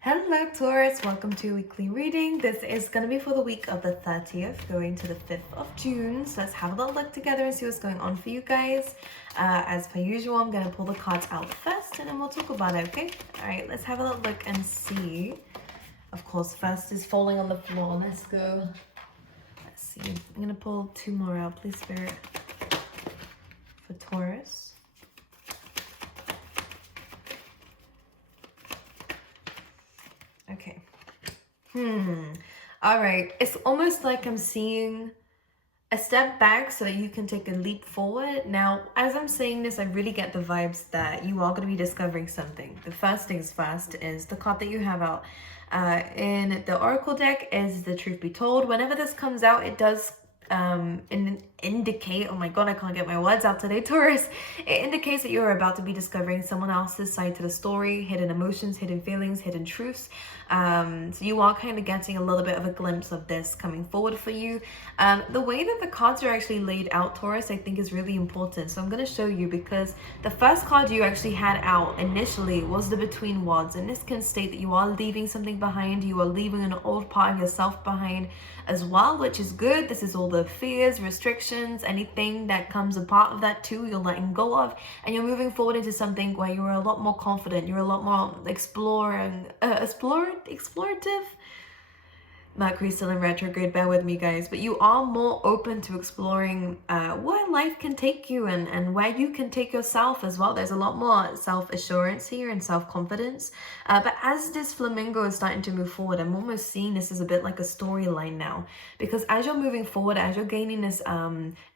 Hello Taurus, welcome to a weekly reading. This is going to be for the week of the 30th going to the 5th of June. So let's have a little look together and see what's going on for you guys. As per usual, I'm going to pull the cards out first and then we'll talk about it, okay? Alright, let's have a little look and see. Of course, first is falling on the floor. Let's go. Let's see. I'm going to pull two more out, please, Spirit, for Taurus. Okay. All right. It's almost like I'm seeing a step back so that you can take a leap forward. Now, as I'm saying this, I really get the vibes that you are going to be discovering something. The first things first is the card that you have out in the Oracle deck is the Truth Be Told. Whenever this comes out, it does indicate, oh my god, I can't get my words out today, Taurus. It indicates that you're about to be discovering someone else's side to the story, hidden emotions, hidden feelings, hidden truths. So you are kind of getting a little bit of a glimpse of this coming forward for you. The way that the cards are actually laid out, Taurus, I think is really important. So I'm going to show you, because the first card you actually had out initially was the Between Worlds, and this can state that you are leaving something behind. You are leaving an old part of yourself behind as well, which is good. This is all the fears, restrictions, anything that comes a part of that too, you're letting go of, and you're moving forward into something where you're a lot more confident, you're a lot more explorative. Mercury's still in retrograde, bear with me guys, but you are more open to exploring where life can take you and where you can take yourself as well. There's a lot more self-assurance here and self-confidence, but as this flamingo is starting to move forward, I'm almost seeing this as a bit like a storyline now, because as you're moving forward, as you're gaining this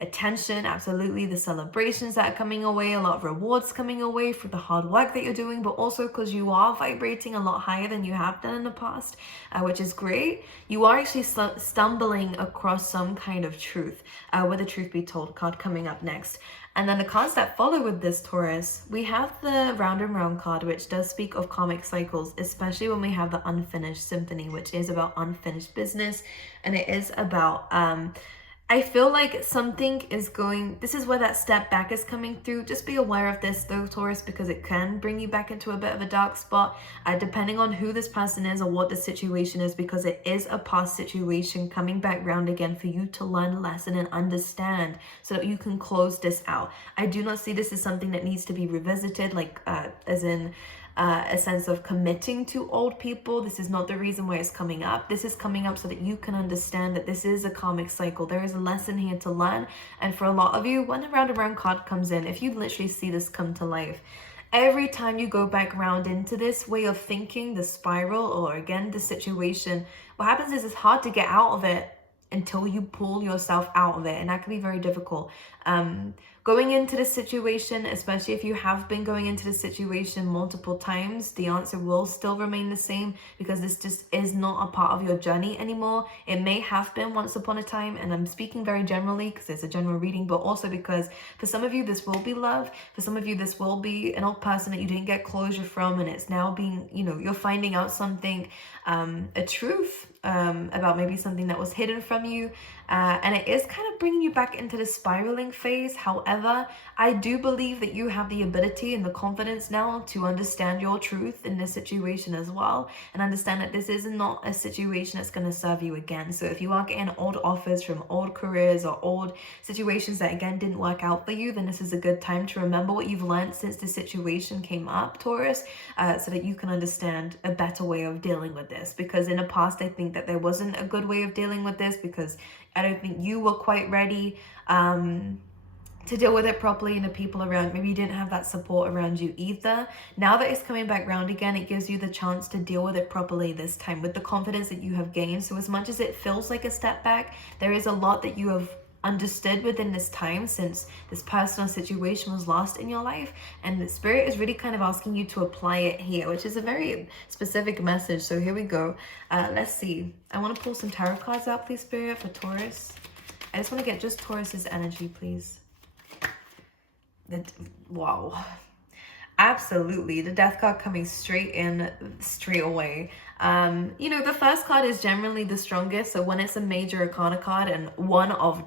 attention, absolutely the celebrations that are coming away, a lot of rewards coming away for the hard work that you're doing, but also because you are vibrating a lot higher than you have done in the past, which is great. You are actually stumbling across some kind of truth with the Truth Be Told card coming up next. And then the cards that follow with this, Taurus, we have the Round and Round card, which does speak of karmic cycles, especially when we have the Unfinished Symphony, which is about unfinished business. And it is about I feel like something is going, this is where that step back is coming through. Just be aware of this though, Taurus, because it can bring you back into a bit of a dark spot, depending on who this person is or what the situation is, because it is a past situation coming back round again for you to learn a lesson and understand so that you can close this out. I do not see this as something that needs to be revisited, like as in a sense of committing to old people. This is not the reason why it's coming up. This is coming up so that you can understand that this is a karmic cycle. There is a lesson here to learn. And for a lot of you, when the Round and Round card comes in, if you literally see this come to life, every time you go back round into this way of thinking, the spiral, or again, the situation, what happens is it's hard to get out of it until you pull yourself out of it, and that can be very difficult. Going into this situation, especially if you have been going into this situation multiple times, the answer will still remain the same, because this just is not a part of your journey anymore. It may have been once upon a time, and I'm speaking very generally because it's a general reading, but also because for some of you this will be love, for some of you this will be an old person that you didn't get closure from, and it's now being, you're finding out something, a truth about maybe something that was hidden from you, and it is kind of bringing you back into the spiraling phase. However, I do believe that you have the ability and the confidence now to understand your truth in this situation as well, and understand that this is not a situation that's going to serve you again. So if you are getting old offers from old careers or old situations that again didn't work out for you, then this is a good time to remember what you've learned since the situation came up, Taurus, so that you can understand a better way of dealing with this. Because in the past, I think that there wasn't a good way of dealing with this, because I don't think you were quite ready to deal with it properly, and the people around, maybe you didn't have that support around you either. Now that it's coming back round again, it gives you the chance to deal with it properly this time with the confidence that you have gained. So as much as it feels like a step back, there is a lot that you have understood within this time since this personal situation was lost in your life, and the spirit is really kind of asking you to apply it here, which is a very specific message. So here we go. Let's see. I want to pull some tarot cards out, please, Spirit, for Taurus. I just want to get just Taurus's energy, please. Wow, absolutely, the Death card coming straight in, straight away. The first card is generally the strongest, so when it's a major arcana card and one of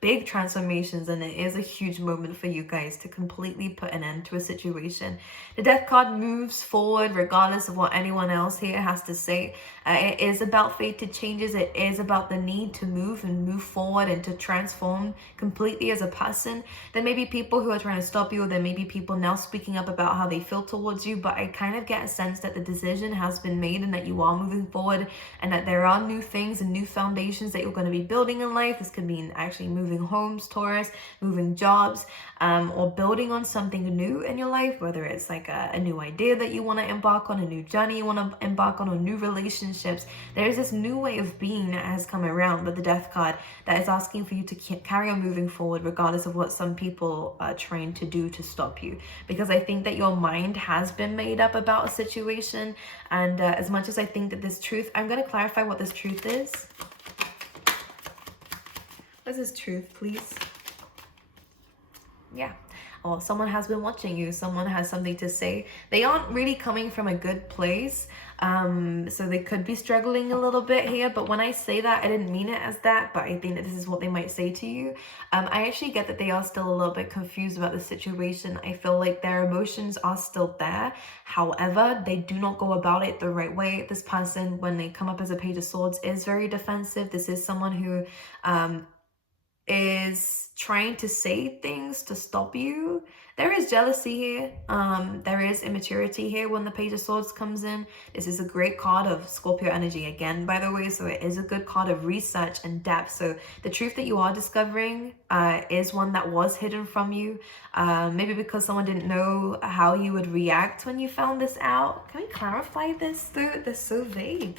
big transformations, and it is a huge moment for you guys to completely put an end to a situation. The Death card moves forward regardless of what anyone else here has to say. It is about fated changes. It is about the need to move and move forward and to transform completely as a person. There may be people who are trying to stop you, or there may be people now speaking up about how they feel towards you, but I kind of get a sense that the decision has been made and that you are moving forward, and that there are new things and new foundations that you're going to be building in life. This could mean actually moving homes, Taurus, moving jobs, or building on something new in your life, whether it's like a new idea that you want to embark on, a new journey you want to embark on, or new relationships. There's this new way of being that has come around with the Death card that is asking for you to carry on moving forward regardless of what some people are trying to do to stop you, because I think that your mind has been made up about a situation. And as much as I think that this truth, I'm going to clarify what this truth is. What is this truth, please? Yeah. Or someone has been watching you. Someone has something to say. They aren't really coming from a good place. So they could be struggling a little bit here. But when I say that, I didn't mean it as that. But I think that this is what they might say to you. I actually get that they are still a little bit confused about the situation. I feel like their emotions are still there. However, they do not go about it the right way. This person, when they come up as a Page of Swords, is very defensive. This is someone who is trying to say things to stop you. There is jealousy here. There is immaturity here when the Page of Swords comes in. This is a great card of Scorpio energy again, by the way. So it is a good card of research and depth. So the truth that you are discovering is one that was hidden from you. Maybe because someone didn't know how you would react when you found this out. Can we clarify this though? They're so vague.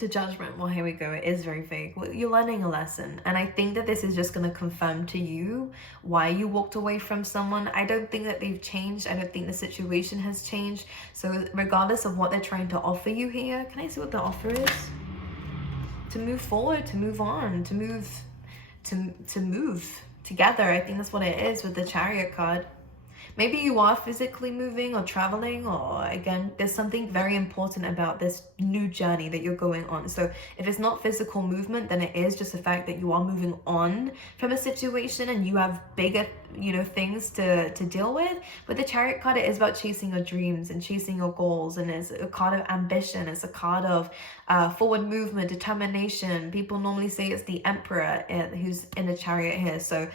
To Judgment, well, here we go. It is very vague. Well, you're learning a lesson, and I think that this is just going to confirm to you why you walked away from someone. I don't think that they've changed. I don't think the situation has changed. So regardless of what they're trying to offer you here, can I see what the offer is? To move forward, to move on, to move together. I think that's what it is with the Chariot card. Maybe you are physically moving or traveling, or again, there's something very important about this new journey that you're going on. So if it's not physical movement, then it is just the fact that you are moving on from a situation and you have bigger, things to deal with. With the Chariot card, it is about chasing your dreams and chasing your goals. And it's a card of ambition. It's a card of forward movement, determination. People normally say it's the Emperor who's in the Chariot here. So,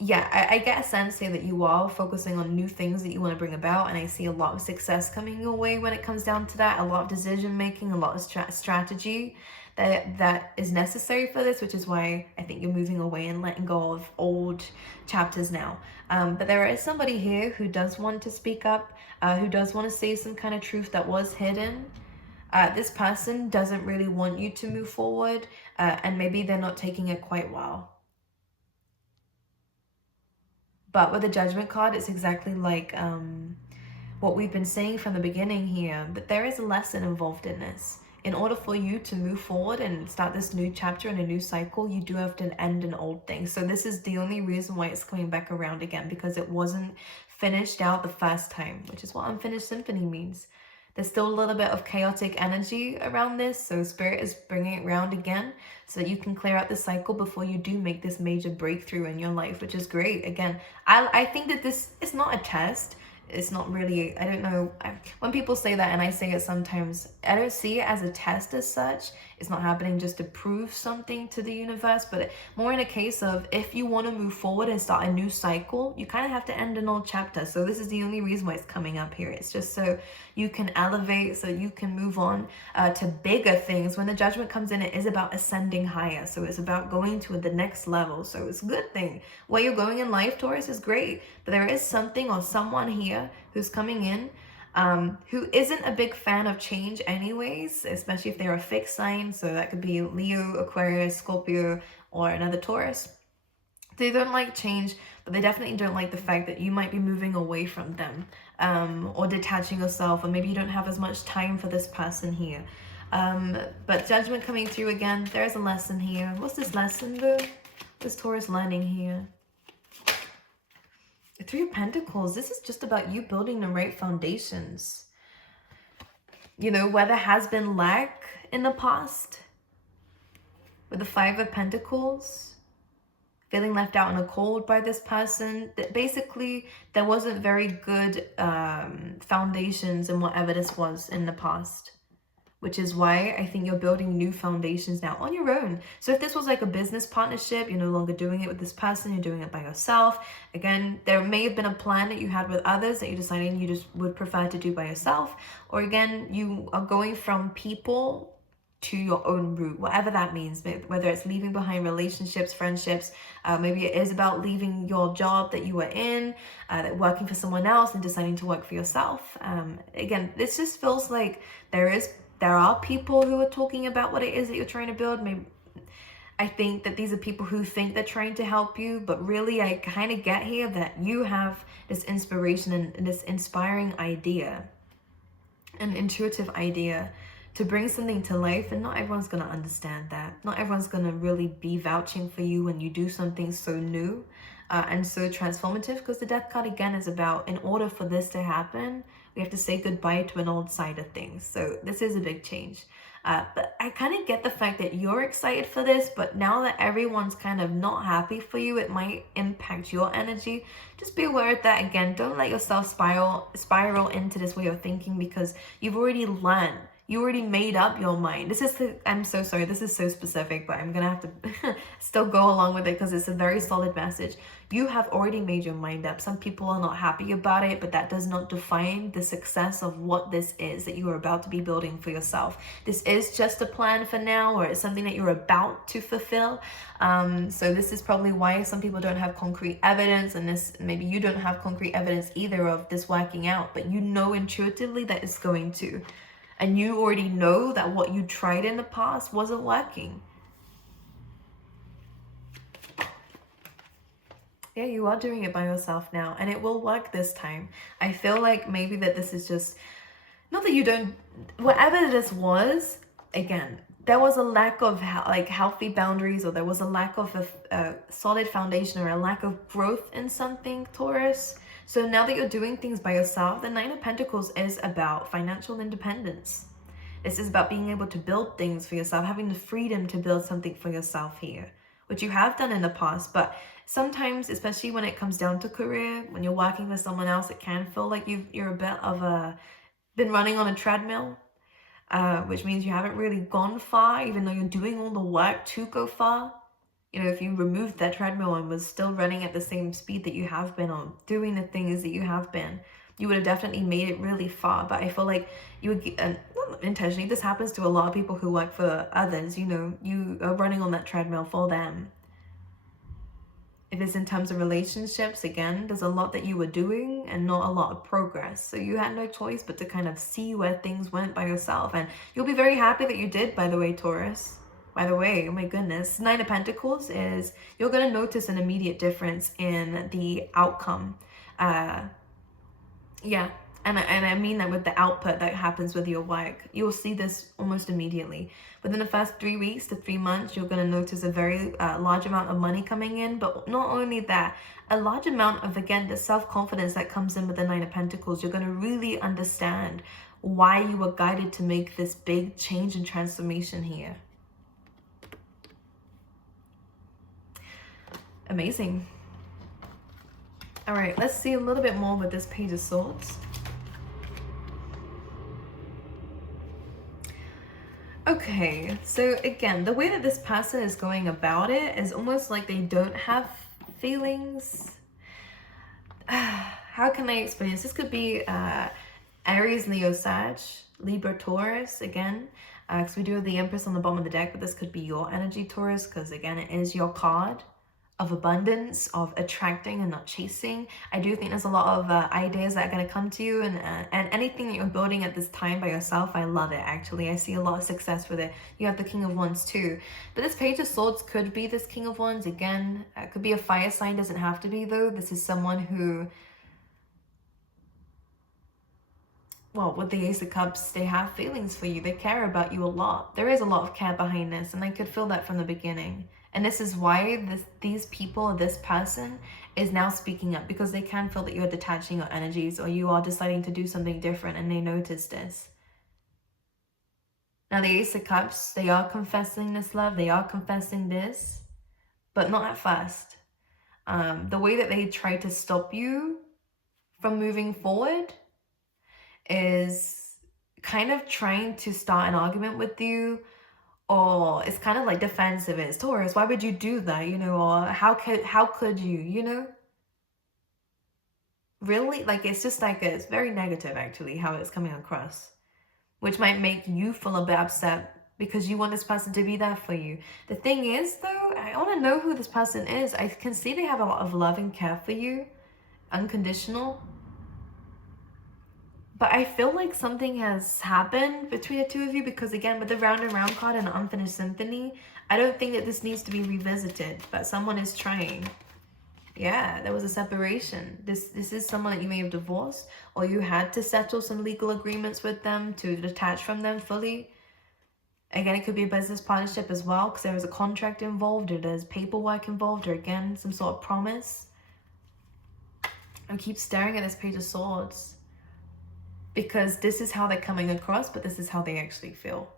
yeah, I get a sense here that you are focusing on new things that you want to bring about, and I see a lot of success coming your way when it comes down to that. A lot of decision making, a lot of strategy that is necessary for this, which is why I think you're moving away and letting go of old chapters now. But there is somebody here who does want to speak up, who does want to say some kind of truth that was hidden. This person doesn't really want you to move forward, and maybe they're not taking it quite well. But with the Judgment card, it's exactly like what we've been saying from the beginning here, that there is a lesson involved in this. In order for you to move forward and start this new chapter and a new cycle, you do have to end an old thing. So this is the only reason why it's coming back around again, because it wasn't finished out the first time, which is what Unfinished Symphony means. There's still a little bit of chaotic energy around this, so Spirit is bringing it around again so that you can clear out the cycle before you do make this major breakthrough in your life, which is great. Again, I think that this is not a test. It's not really, I don't know, when people say that, and I say it sometimes, I don't see it as a test as such. It's not happening just to prove something to the universe, but more in a case of, if you want to move forward and start a new cycle, you kind of have to end an old chapter. So this is the only reason why it's coming up here. It's just so you can elevate, so you can move on to bigger things. When the Judgment comes in, it is about ascending higher. So it's about going to the next level. So it's a good thing. Where you're going in life, Taurus, is great. But there is something or someone here who's coming in who isn't a big fan of change anyways, especially if they're a fixed sign. So that could be Leo, Aquarius, Scorpio, or another Taurus. They don't like change, but they definitely don't like the fact that you might be moving away from them, or detaching yourself, or maybe you don't have as much time for this person here. But Judgment coming through again. There's a lesson here. What's this lesson though? What's Taurus learning here? The Three of Pentacles. This is just about you building the right foundations. Where there has been lack in the past, With the Five of Pentacles, feeling left out in the cold by this person, that basically there wasn't very good foundations in whatever this was in the past, which is why I think you're building new foundations now on your own. So if this was like a business partnership, you're no longer doing it with this person, you're doing it by yourself. Again, there may have been a plan that you had with others that you're deciding you just would prefer to do by yourself. Or again, you are going from people to your own route, whatever that means, whether it's leaving behind relationships, friendships, maybe it is about leaving your job that you were in, working for someone else and deciding to work for yourself. Again, this just feels like there are people who are talking about what it is that you're trying to build. Maybe I think that these are people who think they're trying to help you, but really I kind of get here that you have this inspiration and this inspiring idea, an intuitive idea to bring something to life, and not everyone's going to understand that. Not everyone's going to really be vouching for you when you do something so new and so transformative, because the Death card again is about, in order for this to happen, we have to say goodbye to an old side of things. So this is a big change. But I kind of get the fact that you're excited for this, but now that everyone's kind of not happy for you, it might impact your energy. Just be aware of that. Again, don't let yourself spiral into this way of thinking, because you've already learned. You already made up your mind. I'm so sorry, this is so specific, but I'm gonna have to still go along with it because it's a very solid message. You have already made your mind up. Some people are not happy about it, but that does not define the success of what this is that you are about to be building for yourself. This is just a plan for now, or it's something that you're about to fulfill. So this is probably why some people don't have concrete evidence, and maybe you don't have concrete evidence either of this working out, but you know intuitively that it's going to. And you already know that what you tried in the past wasn't working. Yeah, you are doing it by yourself now, and it will work this time. I feel like maybe that this is just, not that you don't, whatever this was, again, there was a lack of healthy boundaries, or there was a lack of a solid foundation, or a lack of growth in something, Taurus. So now that you're doing things by yourself, the Nine of Pentacles is about financial independence. This is about being able to build things for yourself, having the freedom to build something for yourself here, which you have done in the past. But sometimes, especially when it comes down to career, when you're working for someone else, it can feel like you're a bit of been running on a treadmill, which means you haven't really gone far, even though you're doing all the work to go far. You know, if you removed that treadmill and was still running at the same speed that you have been on, doing the things that you have been, you would have definitely made it really far. But I feel like you would, not intentionally, this happens to a lot of people who work for others, you know, you are running on that treadmill for them. If it's in terms of relationships, again, there's a lot that you were doing and not a lot of progress. So you had no choice but to kind of see where things went by yourself. And you'll be very happy that you did, by the way, Taurus. By the way, oh my goodness, Nine of Pentacles is, you're going to notice an immediate difference in the outcome. Yeah, and I mean that with the output that happens with your work. You'll see this almost immediately. Within the first 3 weeks to 3 months, you're going to notice a very large amount of money coming in. But not only that, a large amount of, again, the self-confidence that comes in with the Nine of Pentacles. You're going to really understand why you were guided to make this big change and transformation here. Amazing. All right, let's see a little bit more with this Page of Swords. Okay, so again, the way that this person is going about it is almost like they don't have feelings. How can I explain this? This could be Aries, Leo, Sag, Libra, Taurus, again. Because we do have the Empress on the bottom of the deck, but this could be your energy, Taurus, because again, it is your card of abundance, of attracting and not chasing. I do think there's a lot of ideas that are going to come to you, and anything that you're building at this time by yourself, I love it, actually. I see a lot of success with it. You have the King of Wands too. But this Page of Swords could be this King of Wands. Again, it could be a fire sign, doesn't have to be though. This is someone who, well, with the Ace of Cups, they have feelings for you. They care about you a lot. There is a lot of care behind this, and I could feel that from the beginning. And this is why these people, this person, is now speaking up, because they can feel that you're detaching your energies, or you are deciding to do something different, and they notice this. Now the Ace of Cups, they are confessing this love, they are confessing this, but not at first. The way that they try to stop you from moving forward is kind of trying to start an argument with you, or it's kind of like defensive. It's Taurus, why would you do that, you know, or how could you, you know? Really, like, it's just like, it's very negative actually how it's coming across, which might make you feel a bit upset because you want this person to be there for you. The thing is though, I want to know who this person is. I can see they have a lot of love and care for you, unconditional. But I feel like something has happened between the two of you, because again, with the round and round card and the unfinished symphony, I don't think that this needs to be revisited, but someone is trying. Yeah, there was a separation. This is someone that you may have divorced, or you had to settle some legal agreements with them to detach from them fully. Again, it could be a business partnership as well, because there was a contract involved, or there's paperwork involved, or again, some sort of promise. I keep staring at this Page of Swords, because this is how they're coming across, but this is how they actually feel.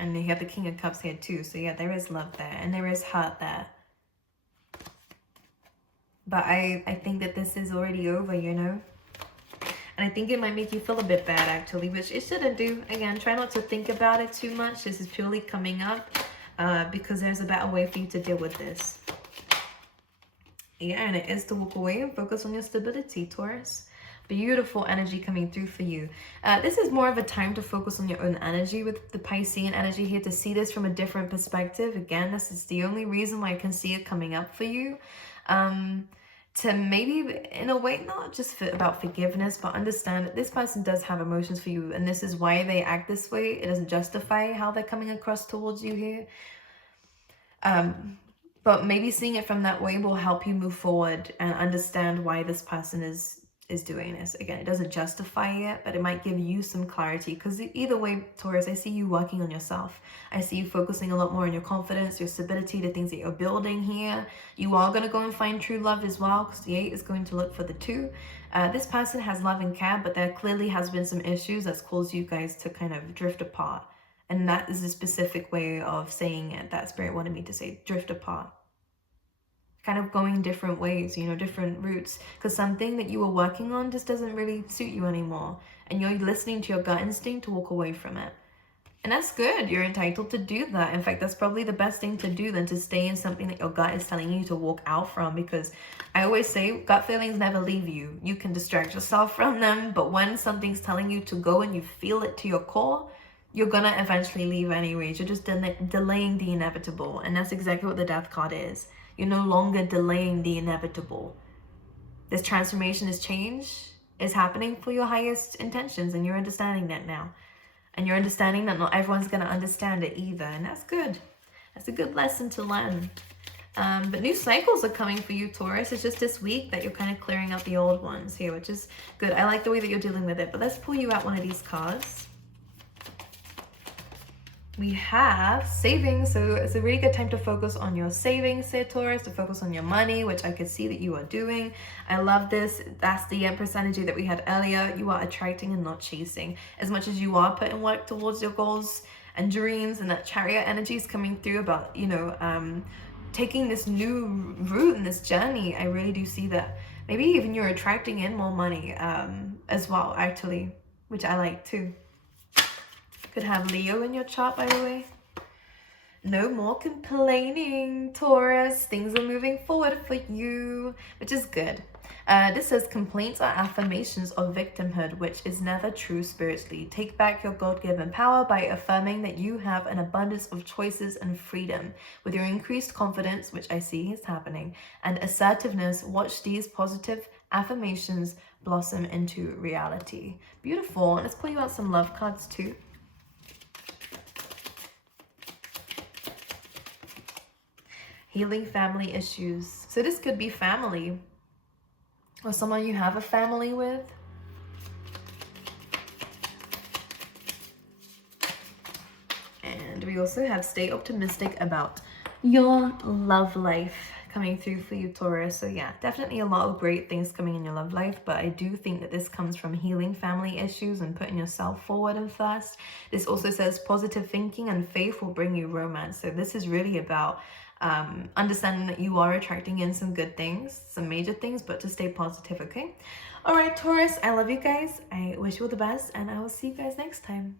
And you have the King of Cups here too. So yeah, there is love there, and there is hurt there. But I think that this is already over, you know? And I think it might make you feel a bit bad actually, which it shouldn't do. Again, try not to think about it too much. This is purely coming up because there's a better way for you to deal with this. Yeah, and it is to walk away and focus on your stability, Taurus. Beautiful energy coming through for you. This is more of a time to focus on your own energy with the Piscean energy here, to see this from a different perspective. Again, this is the only reason why I can see it coming up for you. To maybe, in a way, not just about forgiveness, but understand that this person does have emotions for you, and this is why they act this way. It doesn't justify how they're coming across towards you here. But maybe seeing it from that way will help you move forward and understand why this person is doing this. Again, it doesn't justify it, but it might give you some clarity, because either way, Taurus, I see you working on yourself. I see you focusing a lot more on your confidence, your stability, the things that you're building here. You are going to go and find true love as well, because the 8 is going to look for the 2. This person has love and care, but there clearly has been some issues that's caused you guys to kind of drift apart. And that is a specific way of saying it that Spirit wanted me to say, drift apart. Kind of going different ways, you know, different routes, because something that you were working on just doesn't really suit you anymore, and you're listening to your gut instinct to walk away from it. And that's good. You're entitled to do that. In fact, that's probably the best thing to do than to stay in something that your gut is telling you to walk out from, because I always say gut feelings never leave you. You can distract yourself from them, but when something's telling you to go and you feel it to your core, you're gonna eventually leave anyways. You're just delaying the inevitable, and that's exactly what the Death card is. You're no longer delaying the inevitable. This transformation, this change is happening for your highest intentions, and you're understanding that now. And you're understanding that not everyone's going to understand it either, and that's good. That's a good lesson to learn. But new cycles are coming for you, Taurus. It's just this week that you're kind of clearing up the old ones here, which is good. I like the way that you're dealing with it. But let's pull you out one of these cards. We have savings, so it's a really good time to focus on your savings here, Taurus, to focus on your money, which I could see that you are doing. I love this. That's the Empress energy that we had earlier. You are attracting and not chasing. As much as you are putting work towards your goals and dreams, and that Chariot energy is coming through about, you know, taking this new route in this journey. I really do see that. Maybe even you're attracting in more money as well, actually, which I like too. Could have Leo in your chart, by the way. No more complaining, Taurus. Things are moving forward for you, which is good. This says complaints are affirmations of victimhood, which is never true spiritually. Take back your God-given power by affirming that you have an abundance of choices and freedom. With your increased confidence, which I see is happening, and assertiveness, watch these positive affirmations blossom into reality. Beautiful. Let's pull you out some love cards too. Healing family issues. So this could be family, or someone you have a family with. And we also have stay optimistic about your love life. coming through for you, Taurus. So yeah, definitely a lot of great things coming in your love life, but I do think that this comes from healing family issues and putting yourself forward and first. This also says positive thinking and faith will bring you romance. So this is really about understanding that you are attracting in some good things, some major things, but to stay positive, okay? All right, Taurus, I love you guys. I wish you all the best, and I will see you guys next time.